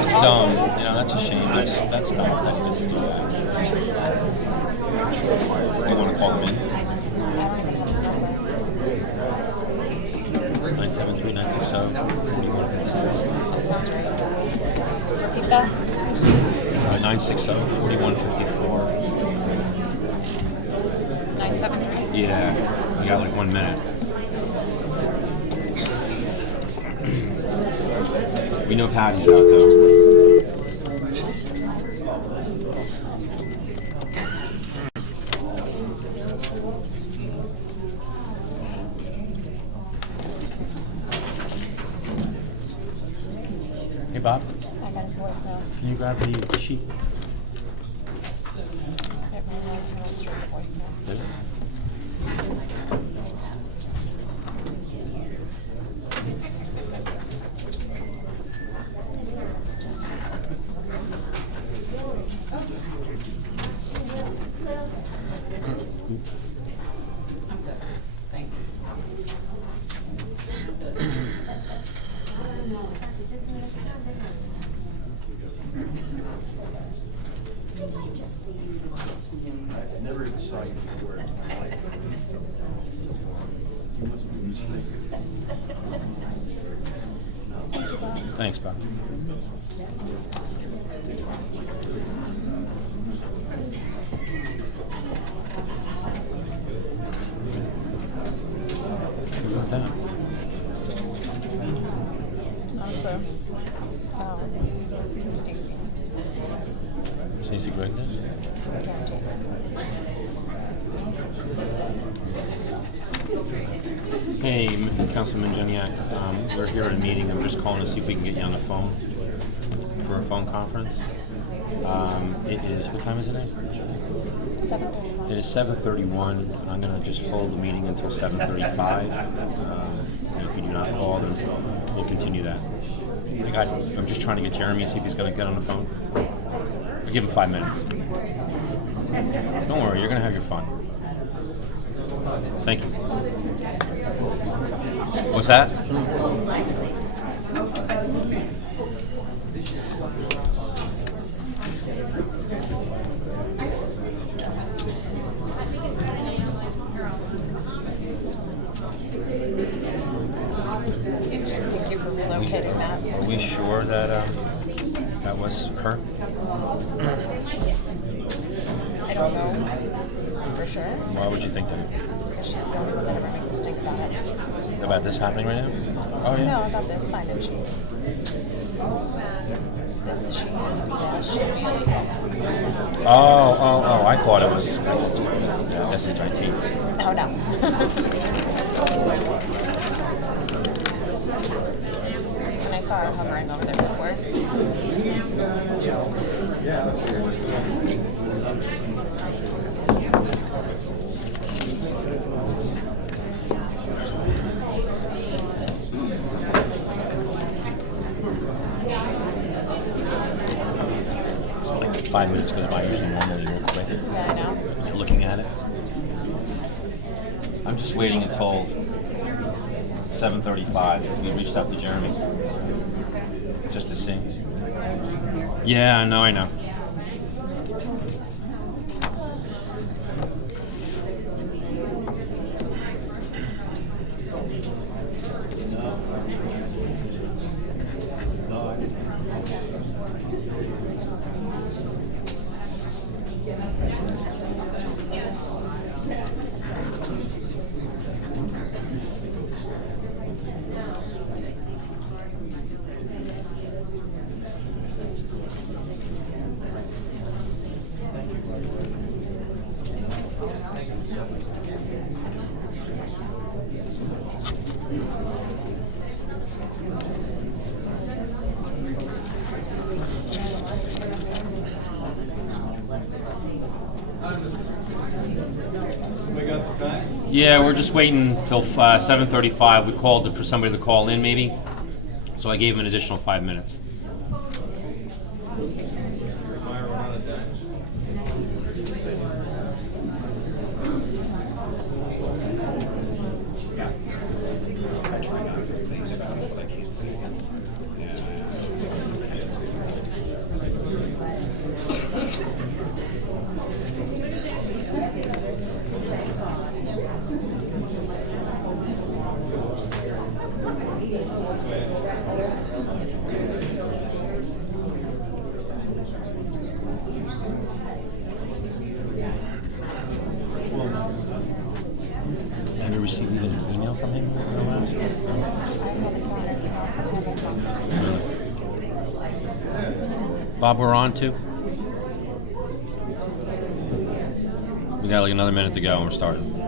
That's dumb. You know, that's a shame. That's dumb that he doesn't do that. You want to call him in? 973-960. Repeat that. 960-4154. 973. Yeah, we got like 1 minute. We know Patty's out though. Hey Bob, I got his voicemail. can you grab the sheet? Everyone knows he went straight to voicemail. I never even saw you before in my life. You must be mistaken. Thanks, Bob. What about that? Also, Stacy. Stacey Gregg did? Hey, Councilman Jeniak, we're here at a meeting. I'm just calling to see if we can get you on the phone for a phone conference. It is, what time is it now? 7:31. It is 7:31. I'm going to just hold the meeting until 7:35. And if you do not call, then we'll continue that. I'm just trying to get Jeremy and see if he's going to get on the phone. I'll give him 5 minutes. Don't worry, you're going to have your fun. Thank you. What's that? Thank you for relocating that. Are we sure that that was her? I don't know for sure. Why would you think that? Because she's the only one that ever makes us think about it. About this happening right now? Oh yeah. No, about the sign-in sheet. This sheet should be illegal. Oh! I thought it was SHIT. Oh, no. And I saw her hovering over there before. Yeah, that's weird. It's like 5 minutes goes by usually normally real quick. Yeah, I know. You're looking at it. I'm just waiting until 7:35. We reached out to Jeremy just to see. Yeah, I know. Yeah, we're just waiting till 7:35. We called for somebody to call in, maybe. So I gave him an additional 5 minutes. I try not to think about it, but I can't see it. Yeah, I can't see it. Bob, we're on too? We got like another minute to go and we're starting.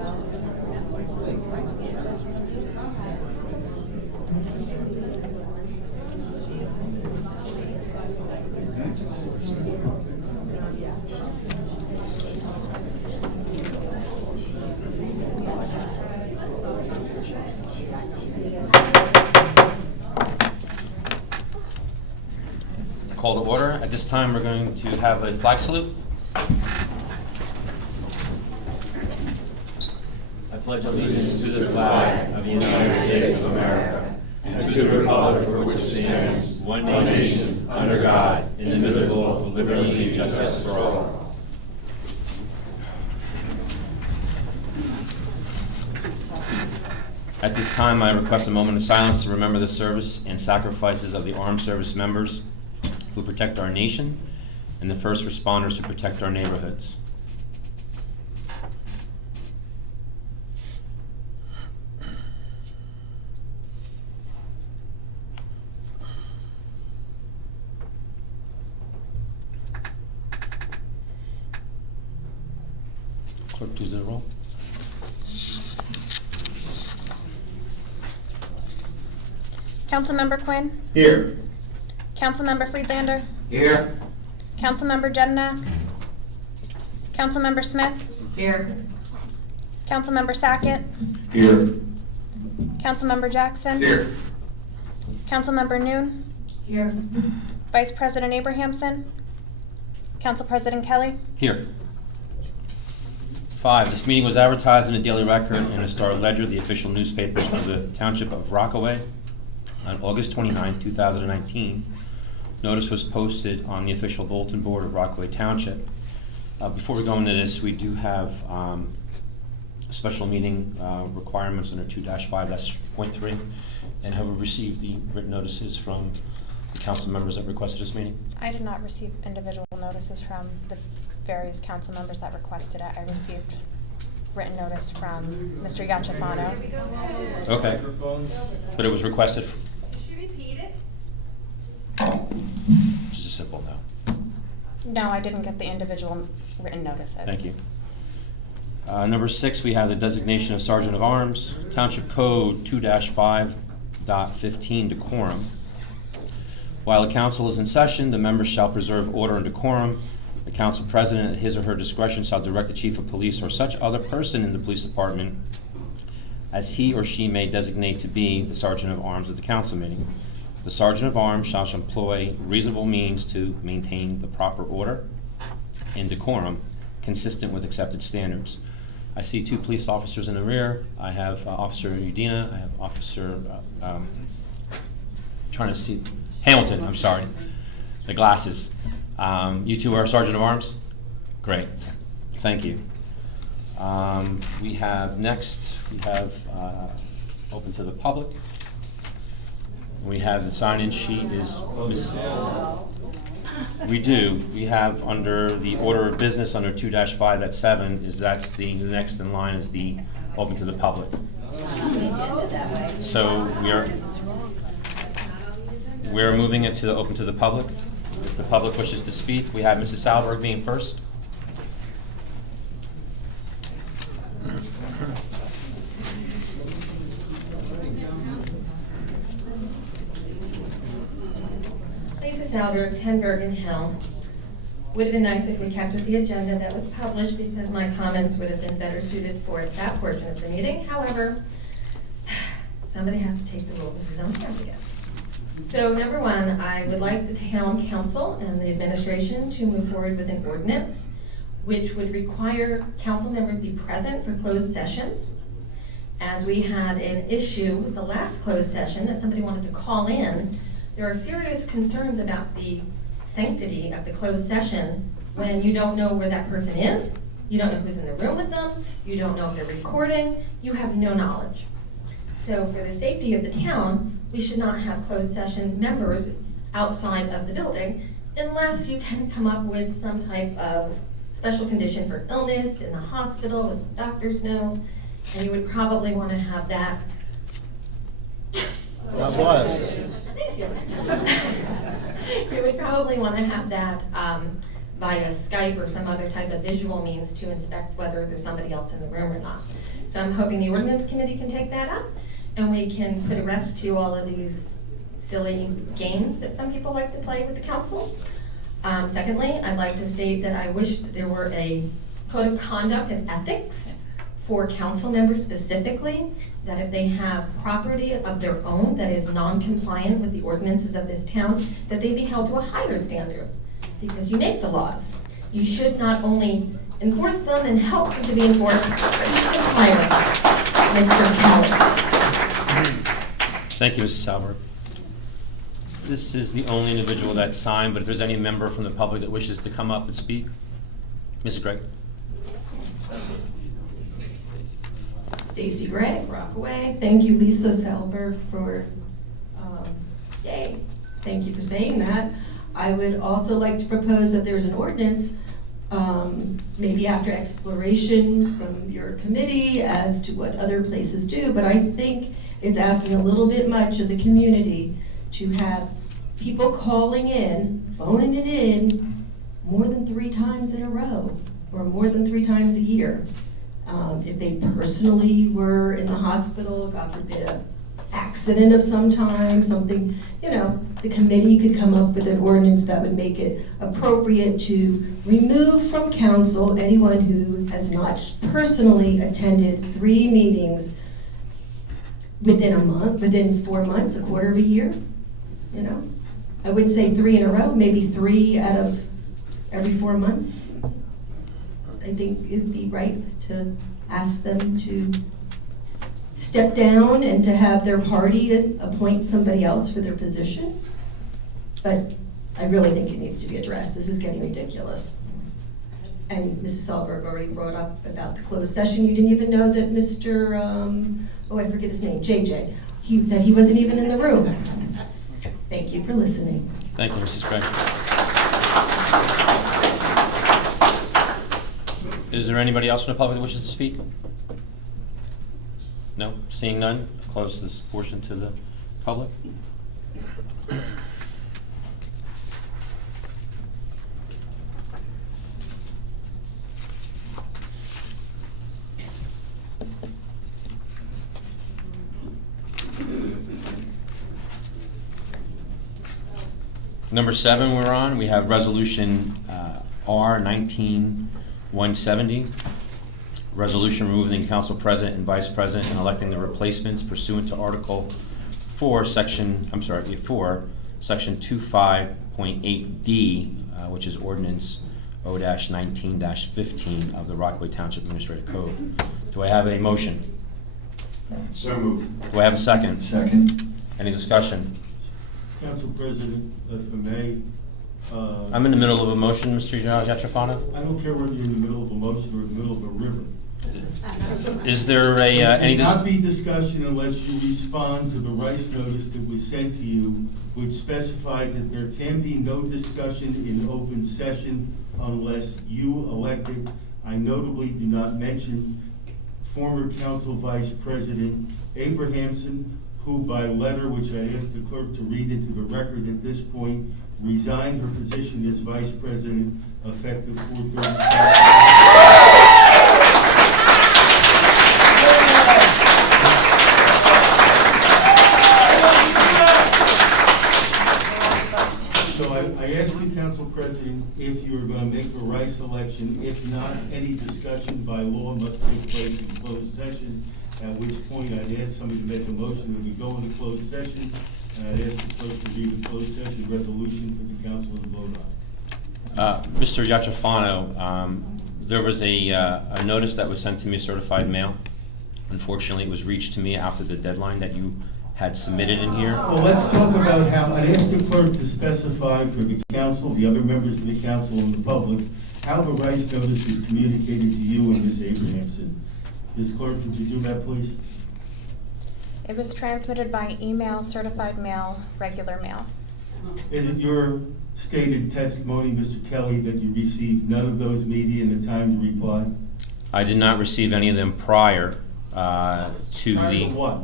Call to order. At this time, we're going to have a flag salute. I pledge allegiance to the flag of the United States of America and to the republic for which it stands, one nation, under God, indivisible, with liberty and justice for all. At this time, I request a moment of silence to remember the service and sacrifices of the armed service members who protect our nation and the first responders who protect our neighborhoods. Clerk, please do the roll. Councilmember Quinn? Here. Councilmember Friedlander? Here. Councilmember Jedenak? Councilmember Smith? Here. Councilmember Sackett? Here. Councilmember Jackson? Here. Councilmember Noon? Here. Vice President Abrahamson? Council President Kelly? Here. 5, this meeting was advertised in the Daily Record and the Star Ledger, the official newspapers for the Township of Rockaway, on August 29, 2019. Notice was posted on the official bulletin board of Rockaway Township. Before we go into this, we do have special meeting requirements under 2-5, that's point 3. And have we received the written notices from the council members that requested this meeting? I did not receive individual notices from the various council members that requested it. I received written notice from Mr. Yachafano. Okay. But it was requested. Just a simple no. No, I didn't get the individual written notices. Thank you. Number 6, we have the designation of Sergeant of Arms, Township Code 2-5.15 decorum. While the council is in session, the members shall preserve order and decorum. The council president, at his or her discretion, shall direct the chief of police or such other person in the police department as he or she may designate to be the sergeant of arms at the council meeting. The sergeant of arms shall employ reasonable means to maintain the proper order and decorum consistent with accepted standards. I see 2 police officers in the rear. I have Officer Udina. I have Officer, trying to see, Hamilton, I'm sorry, the glasses. You 2 are Sergeant of Arms? Great, thank you. We have next, open to the public. We have the sign-in sheet is, we do. We have under the order of business under 2-5 at 7 that's the next in line is the open to the public. So we're moving it to the open to the public. If the public wishes to speak, we have Mrs. Salberg being first. Lisa Salberg, 10 Bergen Hill. Would have been nice if we kept with the agenda that was published because my comments would have been better suited for that portion of the meeting. However, somebody has to take the rules of his own hands again. So number 1, I would like the town council and the administration to move forward with an ordinance which would require council members be present for closed sessions. As we had an issue with the last closed session that somebody wanted to call in, there are serious concerns about the sanctity of the closed session when you don't know where that person is, you don't know who's in the room with them, you don't know if they're recording, you have no knowledge. So for the safety of the town, we should not have closed session members outside of the building unless you can come up with some type of special condition for illness in the hospital with doctors know, and you would probably want to have that. God bless. Thank you. You would probably want to have that via Skype or some other type of visual means to inspect whether there's somebody else in the room or not. So I'm hoping the ordinance committee can take that up, and we can put a rest to all of these silly games that some people like to play with the council. Secondly, I'd like to state that I wish that there were a code of conduct and ethics for council members specifically, that if they have property of their own that is non-compliant with the ordinances of this town, that they be held to a higher standard, because you make the laws. You should not only enforce them and help them to be enforced, but you should comply with them. Mr. Kelly. Thank you, Mrs. Salberg. This is the only individual that signed, but if there's any member from the public that wishes to come up and speak, Mrs. Gregg. Stacy Gregg, Rockaway. Thank you, Lisa Salberg, for, yay, thank you for saying that. I would also like to propose that there's an ordinance, maybe after exploration from your committee as to what other places do, but I think it's asking a little bit much of the community to have people calling in, phoning it in, more than 3 times in a row, or more than 3 times a year. If they personally were in the hospital, God forbid, an accident of some time, something, you know, the committee could come up with an ordinance that would make it appropriate to remove from council anyone who has not personally attended 3 meetings within a month, within 4 months, a quarter of a year, you know? I wouldn't say 3 in a row, maybe 3 out of every 4 months. I think it'd be right to ask them to step down and to have their party appoint somebody else for their position. But I really think it needs to be addressed. This is getting ridiculous. And Mrs. Salberg already brought up about the closed session. You didn't even know that Mr., oh, I forget his name, JJ, that he wasn't even in the room. Thank you for listening. Thank you, Mrs. Gregg. Is there anybody else from the public that wishes to speak? No? Seeing none, close this portion to the public. Number 7 we're on, we have resolution R 19-170. Resolution removing the council president and vice president and electing the replacements pursuant to Article 4, Section 25.8D, which is Ordinance O-19-15 of the Rockaway Township Administrative Code. Do I have a motion? So moved. Do I have a second? Second. Any discussion? Council President, if I may. I'm in the middle of a motion, Mr. Giatrofano. I don't care whether you're in the middle of a motion or in the middle of a river. Is there any? There cannot be discussion unless you respond to the Rice notice that was sent to you, which specifies that there can be no discussion in open session unless you elected. I notably do not mention former Council Vice President Abrahamson, who by letter, which I asked the clerk to read into the record at this point, resigned her position as Vice President effective 4/30. So I ask you, Council President, if you are going to make a Rice election. If not, any discussion by law must take place in closed session, at which point I'd ask somebody to make a motion that we go into closed session, and I'd ask the clerk to read the closed session resolution for the council to vote on. Mr. Giatrofano, there was a notice that was sent to me, certified mail. Unfortunately, it was reached to me after the deadline that you had submitted in here. Well, let's talk about how, I'd ask the clerk to specify for the council, the other members of the council, and the public, how the Rice notice is communicated to you and Ms. Abrahamson. Ms. Clerk, would you do that, please? It was transmitted by email, certified mail, regular mail. Is it your stated testimony, Mr. Kelly, that you received none of those media in the time to reply? I did not receive any of them prior to Prior the. to what?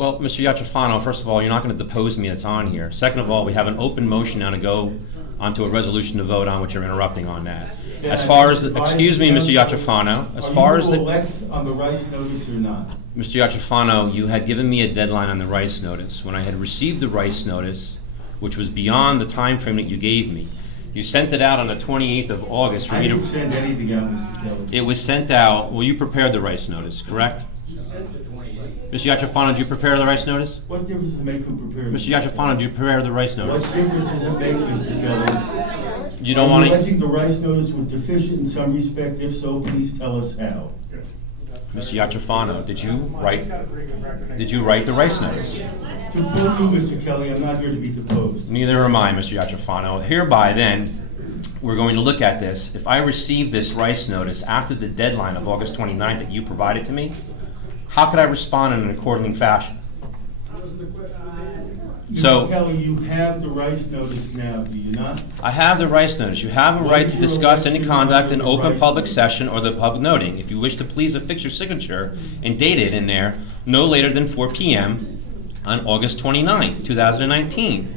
Well, Mr. Yatrofano, first of all, you're not going to depose me. It's on here. Second of all, we have an open motion now to go onto a resolution to vote on, which you're interrupting on that. As far as, excuse me, Mr. Yatrofano, as far as Are you the... elect on the rice notice or not? Mr. Yatrofano, you had given me a deadline on the rice notice. When I had received the rice notice, which was beyond the time frame that you gave me, you sent it out on the 28th of August for I me to... didn't send anything out, Mr. Kelly. It was sent out, well, you prepared the rice notice, correct? Mr. Yatrofano, did you prepare the rice notice? What difference does it make who prepared it? Mr. Yatrofano, did you prepare the rice What notice? difference does it make, Mr. Kelly? You don't want Are you to... alleging the rice notice was deficient in some respect? If so, please tell us how. Mr. Yatrofano, did you write the rice notice? To quote you, Mr. Kelly, I'm not here to be deposed. Neither am I, Mr. Yatrofano. Hereby, then, we're going to look at this. If I receive this rice notice after the deadline of August 29th that you provided to me, how could I respond in an according fashion? So, Mr. Kelly, you have the rice notice now, do you not? I have the rice notice. You have a right to discuss any conduct in open public session or the public noting. If you wish to please affix your signature and date it in there no later than 4 p.m. on August 29th, 2019.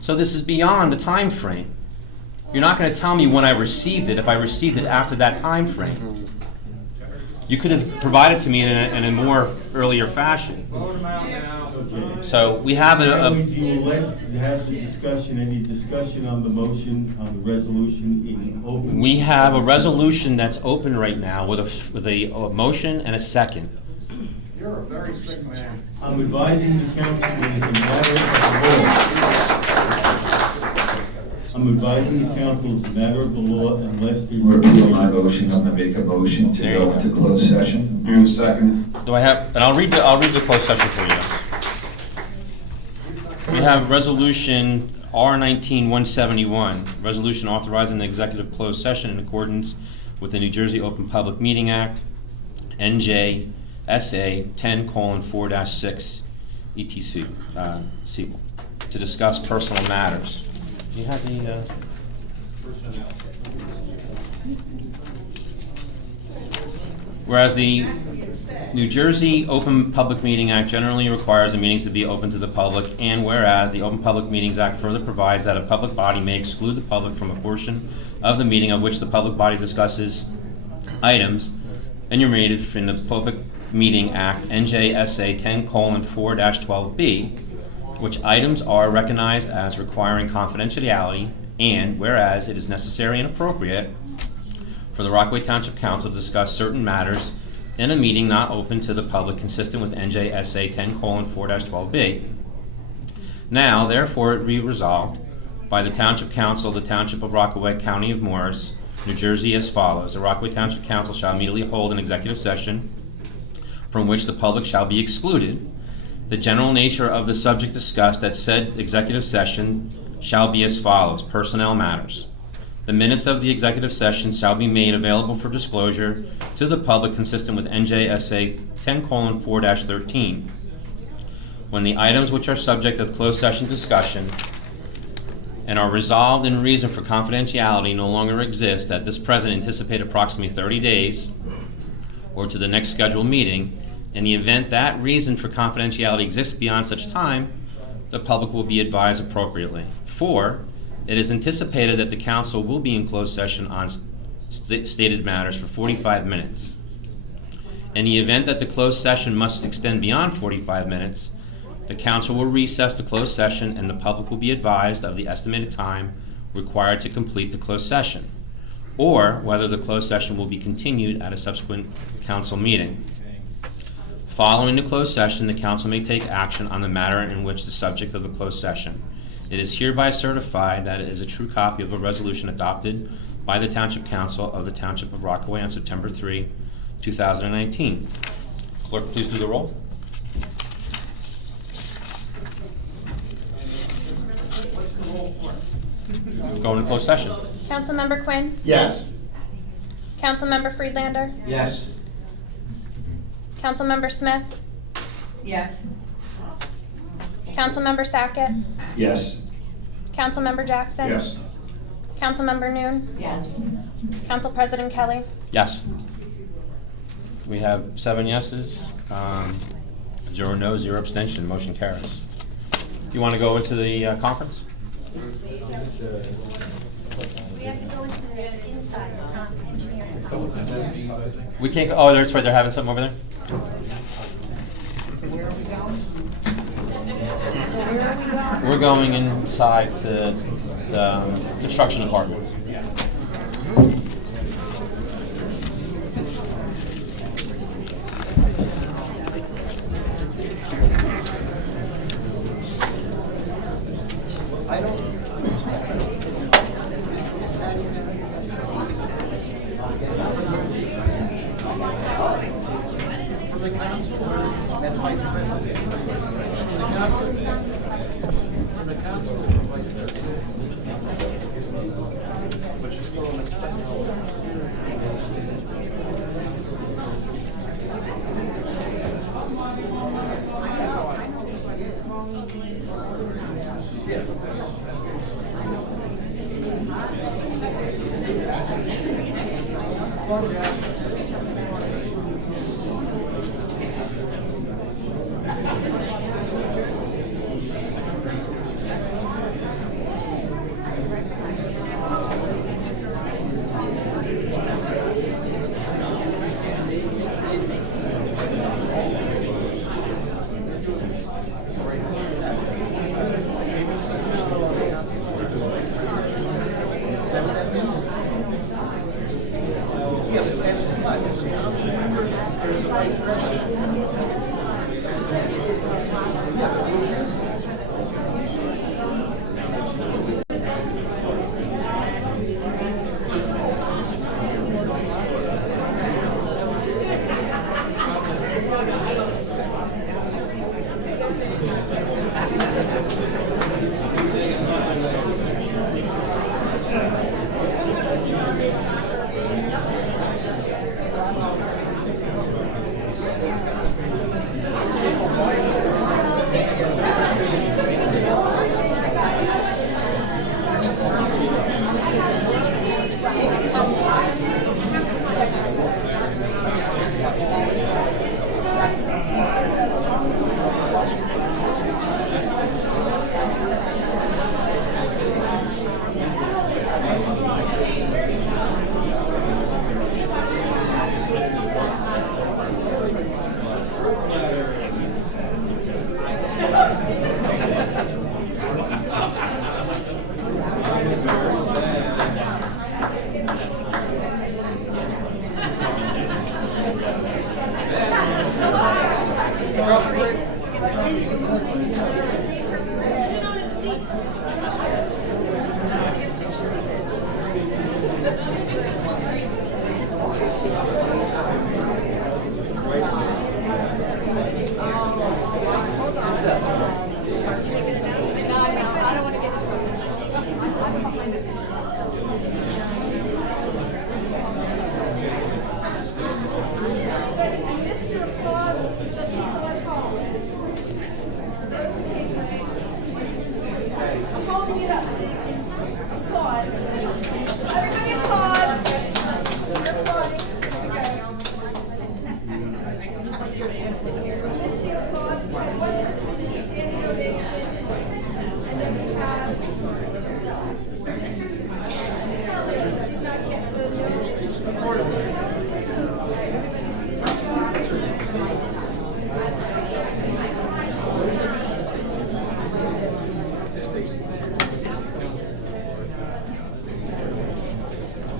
So this is beyond the time frame. You're not going to tell me when I received it if I received it after that time frame. You could have provided to me in a more earlier fashion. Okay. So we have Kelly, do you elect to have the discussion, any discussion on the motion, on the resolution in open? we have a resolution that's open right now with a motion and a second. You're a very strict man. I'm advising the council that as a matter of the law. I'm advising the council as a matter of the law unless there's. Repeal my motion, I'm gonna make a motion to There you go go. into closed session. In a second. Do I have, and I'll read the closed session for you. We have resolution R-19-171, resolution authorizing the executive closed session in accordance with the New Jersey Open Public Meeting Act, NJSA 10:4-6 ETC, sequel, to discuss personal matters. Do you have the, whereas the New Jersey Open Public Meeting Act generally requires the meetings to be open to the public, and whereas the Open Public Meetings Act further provides that a public body may exclude the public from a portion of the meeting of which the public body discusses items enumerated in the Public Meeting Act, NJSA 10:4-12B, which items are recognized as requiring confidentiality, and whereas it is necessary and appropriate for the Rockaway Township Council to discuss certain matters in a meeting not open to the public consistent with NJSA 10:4-12B. Now, therefore, it be resolved by the Township Council of the Township of Rockaway, County of Morris, New Jersey as follows. The Rockaway Township Council shall immediately hold an executive session from which the public shall be excluded. The general nature of the subject discussed at said executive session shall be as follows: personnel matters. The minutes of the executive session shall be made available for disclosure to the public consistent with NJSA 10:4-13. When the items which are subject of closed session discussion and are resolved in reason for confidentiality no longer exist at this present anticipate approximately 30 days or to the next scheduled meeting. In the event that reason for confidentiality exists beyond such time, the public will be advised appropriately. 4, it is anticipated that the council will be in closed session on stated matters for 45 minutes. In the event that the closed session must extend beyond 45 minutes, the council will recess the closed session and the public will be advised of the estimated time required to complete the closed session, or whether the closed session will be continued at a subsequent council meeting. Following the closed session, the council may take action on the matter in which the subject of the closed session. It is hereby certified that it is a true copy of a resolution adopted by the Township Council of the Township of Rockaway on September 3, 2019. Clerk, please do the roll. Go into closed session. Councilmember Quinn? Yes. Councilmember Friedlander? Yes. Councilmember Smith? Yes. Councilmember Sackett? Yes. Councilmember Jackson? Yes. Councilmember Noon? Yes. Council President Kelly? Yes. We have 7 yeses. 0 no, 0 abstention, motion carries. You want to go into the conference? We have to go into the inside, engineering. We can't go, oh, that's right, they're having something over there? Where are we going? Where are we going? We're going inside to the construction department.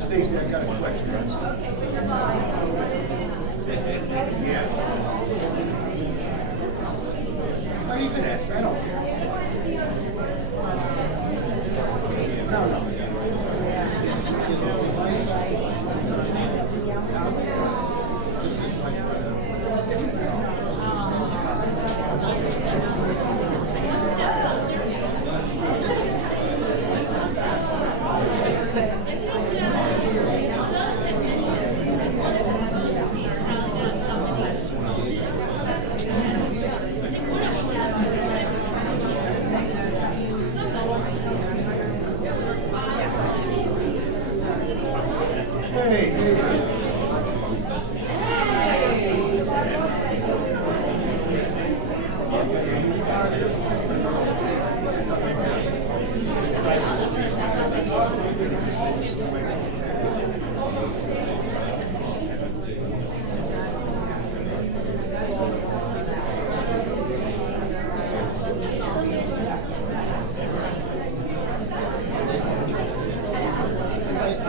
Stacy, I got a question. Yeah. Oh, you can ask, I don't. No. Just this vice president. I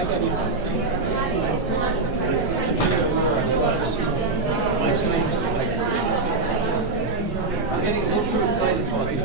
got it. My science, I'm getting a little too excited for this.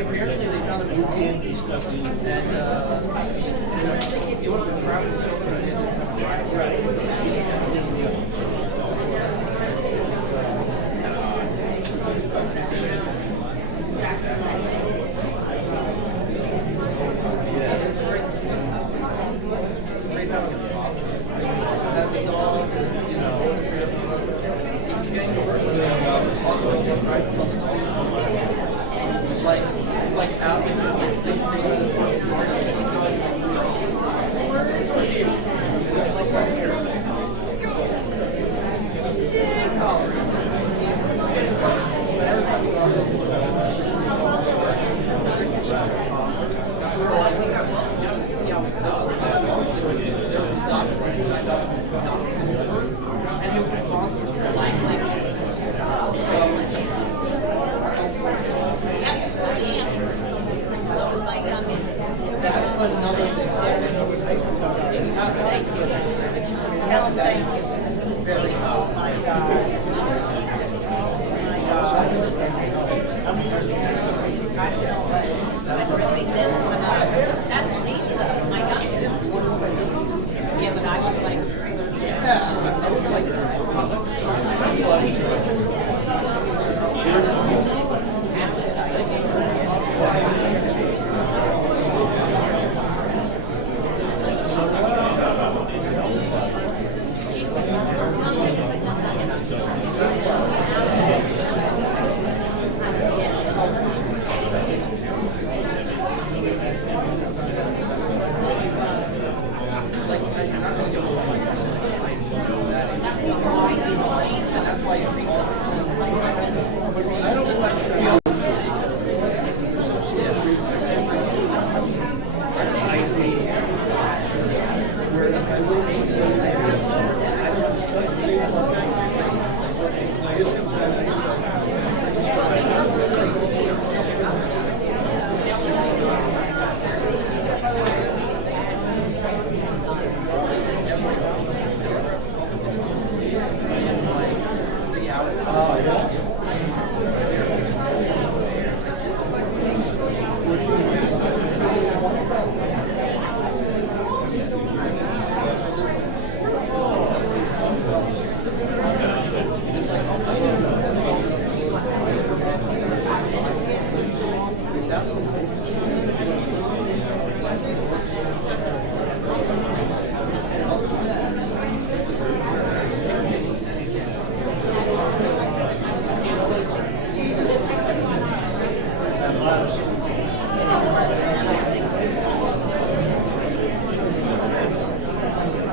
Apparently they found a movie and it was a travel like out in and he was responsible for that's another thing. Thank you. Thank you. It was very oh my God. I don't know. I'm ripping this one up. That's Lisa, my youngest. Yeah, but I was like, yeah. I was like, lot of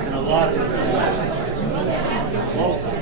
and a lot of most of them.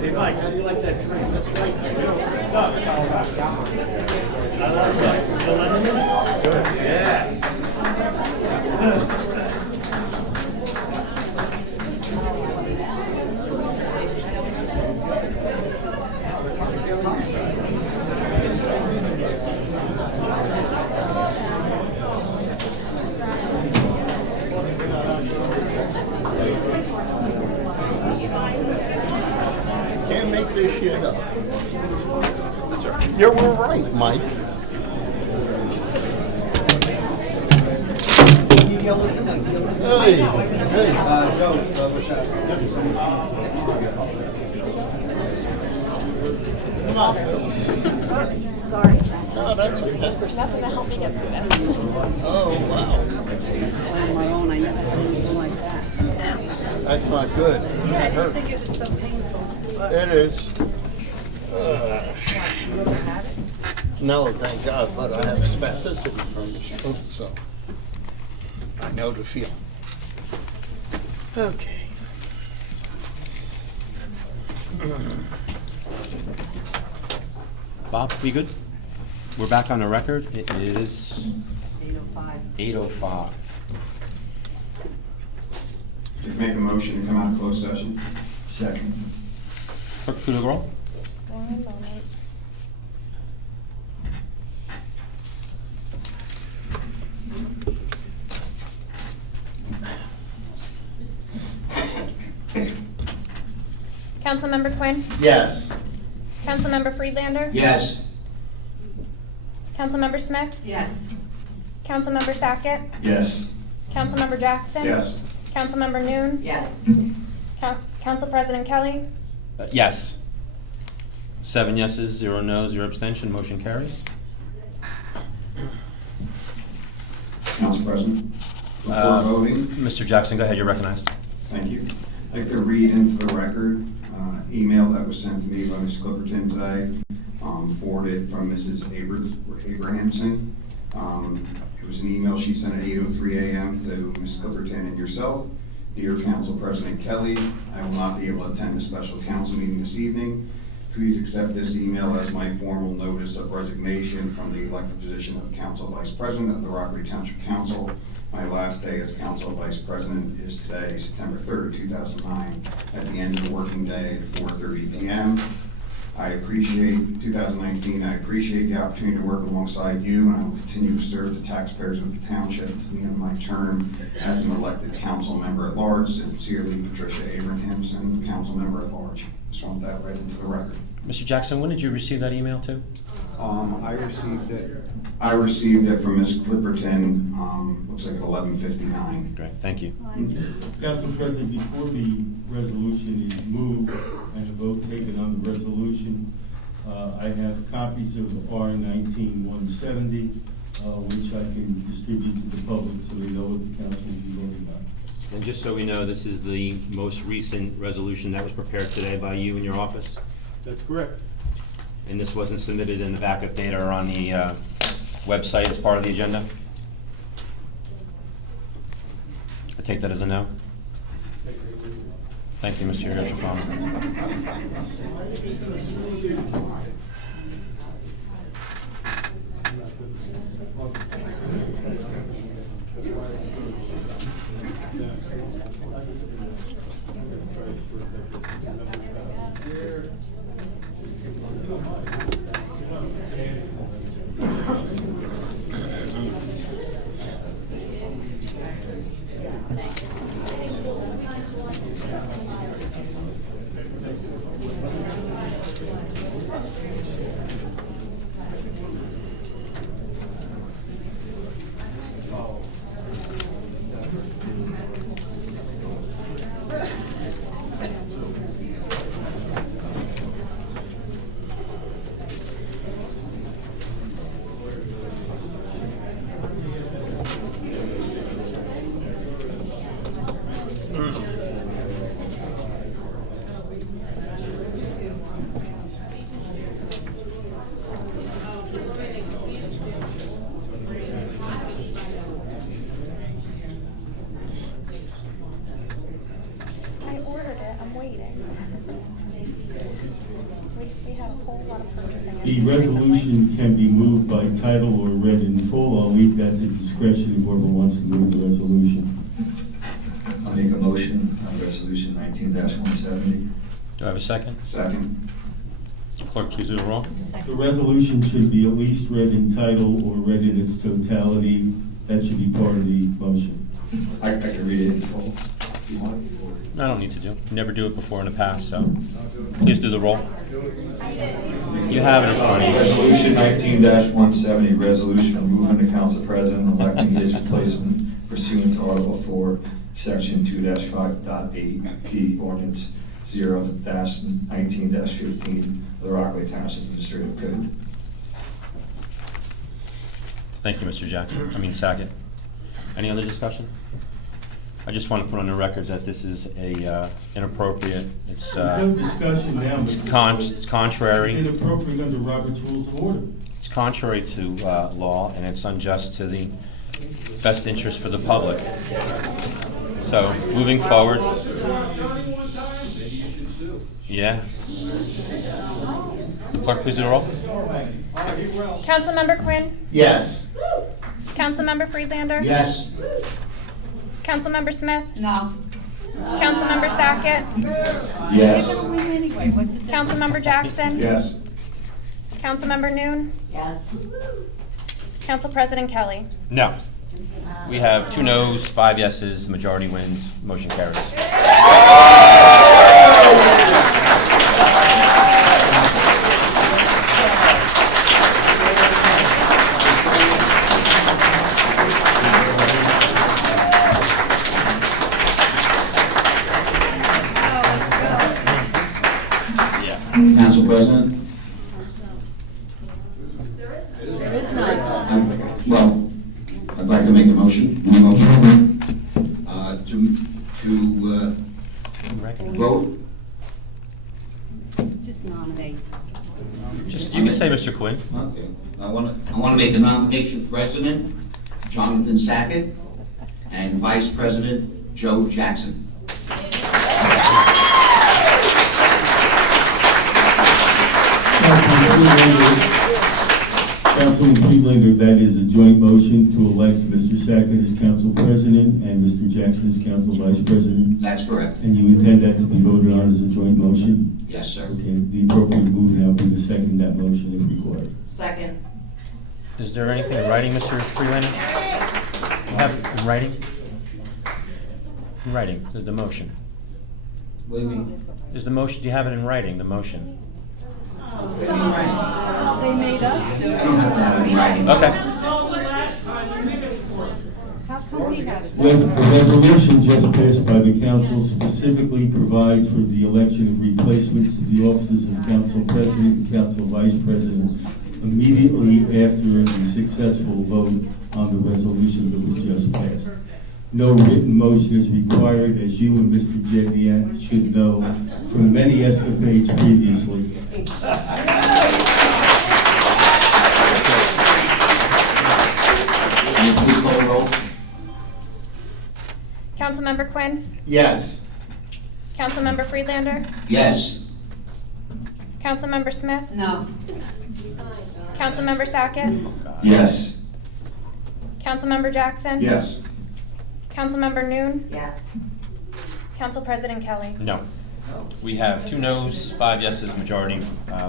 Hey Mike, how do you like that drink? That's right. Good stuff. I like that. The lemon in it? Good. Yeah. Can't make this shit up. You were right, Mike. Hey, hey. Come on, Phil. Sorry. No, that's okay. Nothing to help me get through this. Oh, wow. On my own, I never had anything like that. That's not good. Yeah, I It didn't hurt. think it was so painful. But It is. you ever had it? No, thank God, but I have spasticity from the stroke, so I know the feeling. Okay. Bob, we good? We're back on the record. It is 8:05. 8:05. Make a motion to come out of closed session. Second. Clerk, please do the roll. One moment. Councilmember Quinn? Yes. Councilmember Friedlander? Yes. Councilmember Smith? Yes. Councilmember Sackett? Yes. Councilmember Jackson? Yes. Councilmember Noon? Yes. Council President Kelly? Yes. 7 yeses, 0 noes, 0 abstention, motion carries. Council President, before voting, Mr. Jackson, go ahead, you're recognized. thank you. I'd like to read into the record email that was sent to me by Ms. Clipperton today, forwarded from Mrs. Abrahamson. It was an email she sent at 8:03 a.m. to Ms. Clipperton and yourself. Dear Council President Kelly, I will not be able to attend the special council meeting this evening. Please accept this email as my formal notice of resignation from the elected position of Council Vice President of the Rockaway Township Council. My last day as Council Vice President is today, September 3rd, 2009, at the end of the working day at 4:30 p.m. I appreciate 2019. I appreciate the opportunity to work alongside you, and I will continue to serve the taxpayers of the township to the end of my term as an elected council member at large. Sincerely, Patricia Abrahamson, council member at large. Just want that read into the record. Mr. Jackson, when did you receive that email too? I received it from Ms. Clipperton, looks like at 11:59. Great, thank you. Council President, before the resolution is moved and a vote taken on the resolution, I have copies of R-19-170, which I can distribute to the public so they know what the council will be voting on. And just so we know, this is the most recent resolution that was prepared today by you in your office? That's correct. And this wasn't submitted in the backup data or on the website as part of the agenda? I take that as a no? Thank you, Mr. Hirschbaum. I ordered it, I'm waiting. We had a whole lot of purchasing The issues recently. resolution can be moved by title or read in full. I'll leave that to discretion if whoever wants to move the resolution. I'll make a motion on resolution 19-170. Do I have a second? Second. Clerk, please do the roll. The resolution should be at least read in title or read in its totality. That should be part of the motion. I can read it in full. If you want. No, I don't need to do. Never do it before in the past, so please do the roll. You have it in front of you. Resolution 19-170, resolution removing the council president and electing his replacement pursuant to Article 4, Section 2-5.8 P, Ordinance 0-19-15 of the Rockaway Township Administrative Code. Thank you, Mr. Jackson. Sackett. Any other discussion? I just want to put on the record that this is a inappropriate. It's There's no discussion now. it's contrary. It's inappropriate under Robert's Rules of Order. It's contrary to law, and it's unjust to the best interest for the public. So, moving forward. Yeah. Clerk, please do the roll. Councilmember Quinn? Yes. Councilmember Friedlander? Yes. Councilmember Smith? No. Councilmember Sackett? Yes. Anyway, what's the difference? Councilmember Jackson? Yes. Councilmember Noon? Yes. Council President Kelly? No. We have 2 noes, 5 yeses, majority wins, motion carries. Council President? There is none. Well, I'd like to make a motion, to vote. Just nominate. Just, you can say Mr. Quinn. Okay. I want to make a nomination for President, Jonathan Sackett, and Vice President, Joe Jackson. Councilman Friedlander, that is a joint motion to elect Mr. Sackett as council president and Mr. Jackson as council vice president. That's correct. And you intend that to be voted on as a joint motion? Yes, sir. Okay, the appropriate move now would be to second that motion if required. Second. Is there anything in writing, Mr. Freeland? You have it in writing? In writing, the motion. What do you mean? Is the motion, do you have it in writing, the motion? They made us do I don't have that in writing. Okay. How come we have it? The resolution just passed by the council specifically provides for the election of replacements to the offices of council president and council vice president immediately after the successful vote on the resolution that was just passed. No written motion is required, as you and Mr. Jedniak should know from many escapades previously. Can you please call the roll? Councilmember Quinn? Yes. Councilmember Friedlander? Yes. Councilmember Smith? No. Councilmember Sackett? Yes. Councilmember Jackson? Yes. Councilmember Noon? Yes. Council President Kelly? No. We have 2 noes, 5 yeses, majority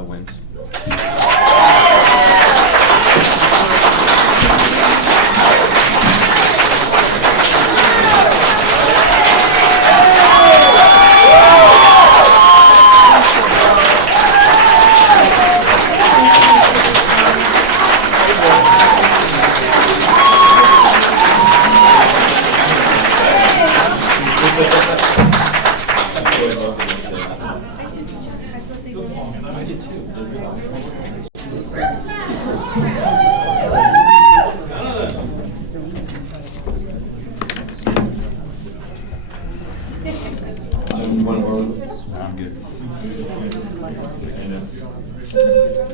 wins. I'm good.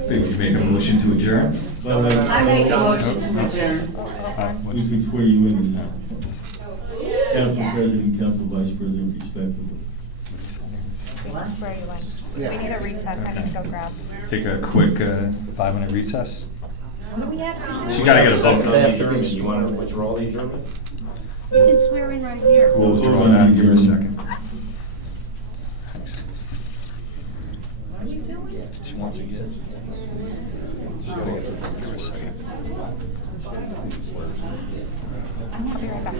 Think you make a motion to adjourn? I make a motion to adjourn. Who's before you in this? Council president, council vice president, respectively. That's where you went. We need a recess. I need to go grab. Take a quick 5-minute recess? What do we have to do? She gotta get a vote on the adjournment. You want to withdraw the adjournment? You can swear in right here. We'll draw that, give her a second. She wants to get it. She gotta get it. Give her a second. I'll be right back.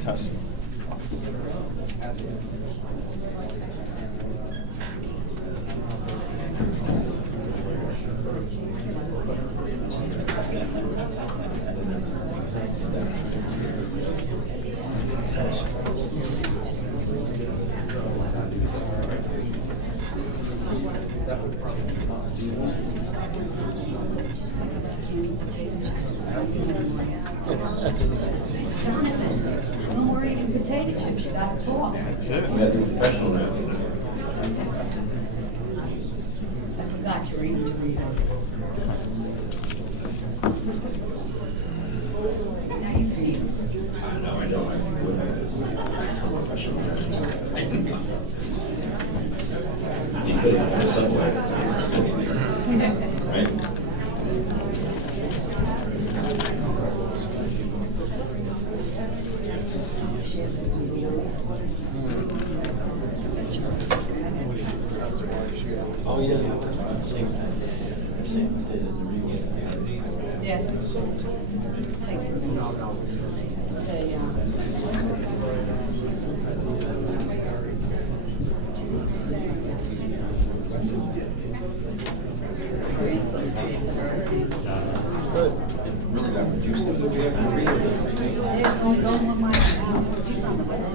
Test. Jonathan, no more eating potato chips, you gotta talk. That's it. We have to be professional now. I forgot you're eating Doritos. Now you can eat. I know. You could have had Subway. Right? Oh, yeah. Same. Yeah. Takes a minute. Say, grandson's favorite. Really got reduced to the Yeah, it's only going 1 mile an hour. He's on the west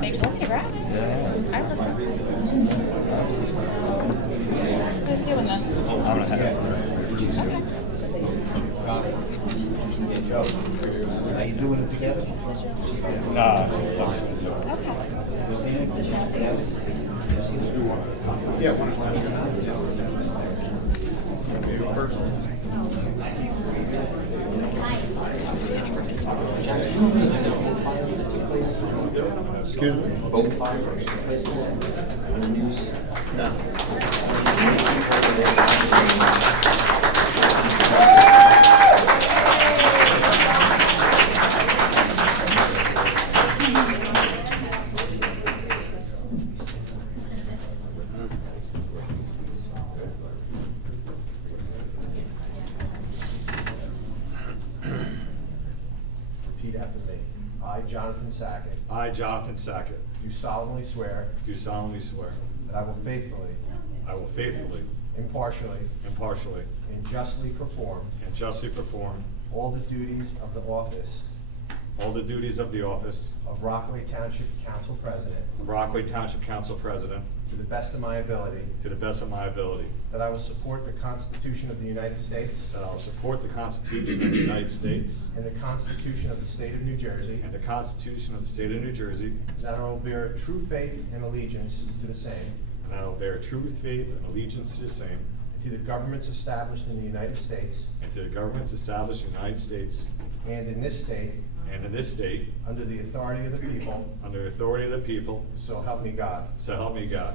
They told you, right? I listen. Who's doing this? I'm gonna have it. Are you doing it together? Nah, Yeah, one o'clock. First. Excuse me? Boat fires took place on the news. Repeat after me. I, Jonathan Sackett, I, Jonathan Sackett, do solemnly swear do solemnly swear that I will faithfully, impartially, and justly perform and justly perform all the duties of the office all the duties of the office of Rockaway Township Council President of Rockaway Township Council President to the best of my ability, to the best of my ability, that I will support the Constitution of the United States that I will support the Constitution of the United States and the Constitution of the State of New Jersey, and the Constitution of the State of New Jersey, that I will bear true faith and allegiance to the same, and I will bear true faith and allegiance to the same, and to the governments established in the United States and to the governments established in the United States and in this state, and in this state, under the authority of the people, under the authority of the people, so help me God. so help me God.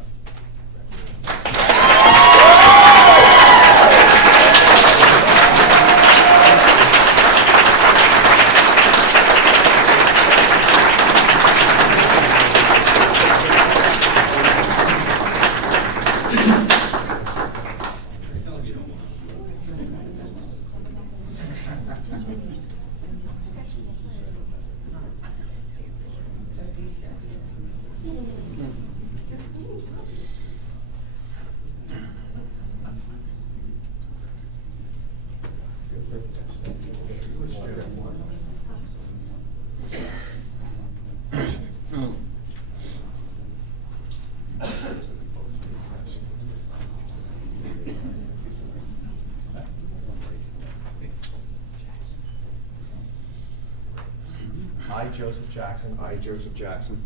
I, Joseph Jackson, I, Joseph Jackson,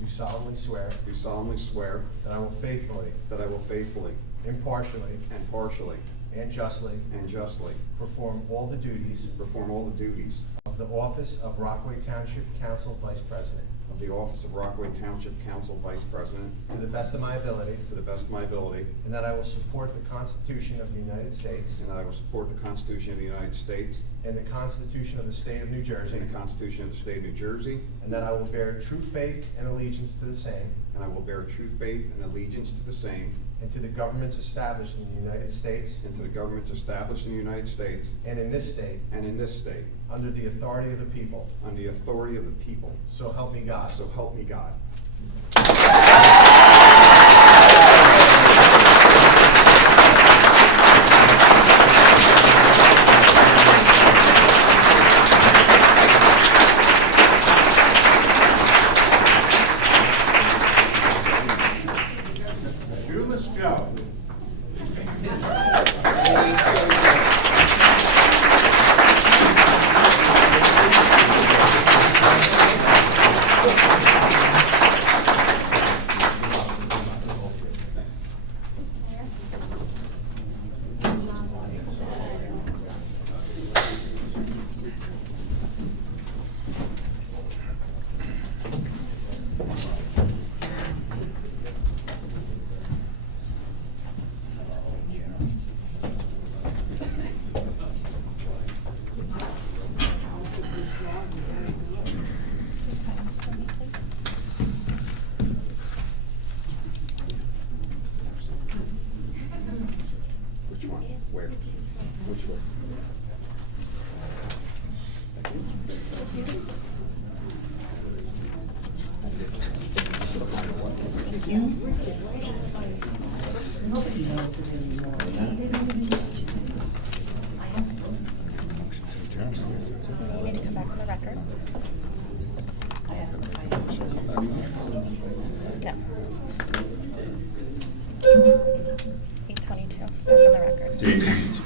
do solemnly swear do solemnly swear that I will faithfully, that I will faithfully, impartially, impartially, and justly and justly perform all the duties perform all the duties of the office of Rockaway Township Council Vice President of the office of Rockaway Township Council Vice President to the best of my ability, to the best of my ability, and that I will support the Constitution of the United States and that I will support the Constitution of the United States and the Constitution of the State of New Jersey, and the Constitution of the State of New Jersey, and that I will bear true faith and allegiance to the same and I will bear true faith and allegiance to the same and to the governments established in the United States and to the governments established in the United States and in this state and in this state, under the authority of the people. under the authority of the people. So help me God. So help me God. You must go. Which one? Where? Which way? You need to come back on the record. No. 8:22, back on the record. It's 8:22.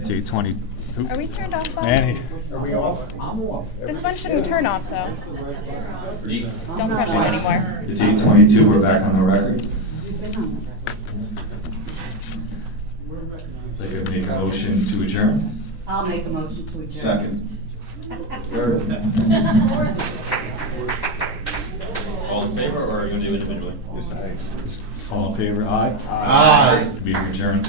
It's 8:20. Who? Are we turned off, Bob? Annie. Are we off? I'm off. This one shouldn't turn off, though. Don't press it anymore. It's 8:22. We're back on the record. They could make a motion to adjourn. I'll make a motion to adjourn. Second. Third. All in favor, or are you gonna do individually? Yes, All in favor? Aye. Aye. Meeting adjourned.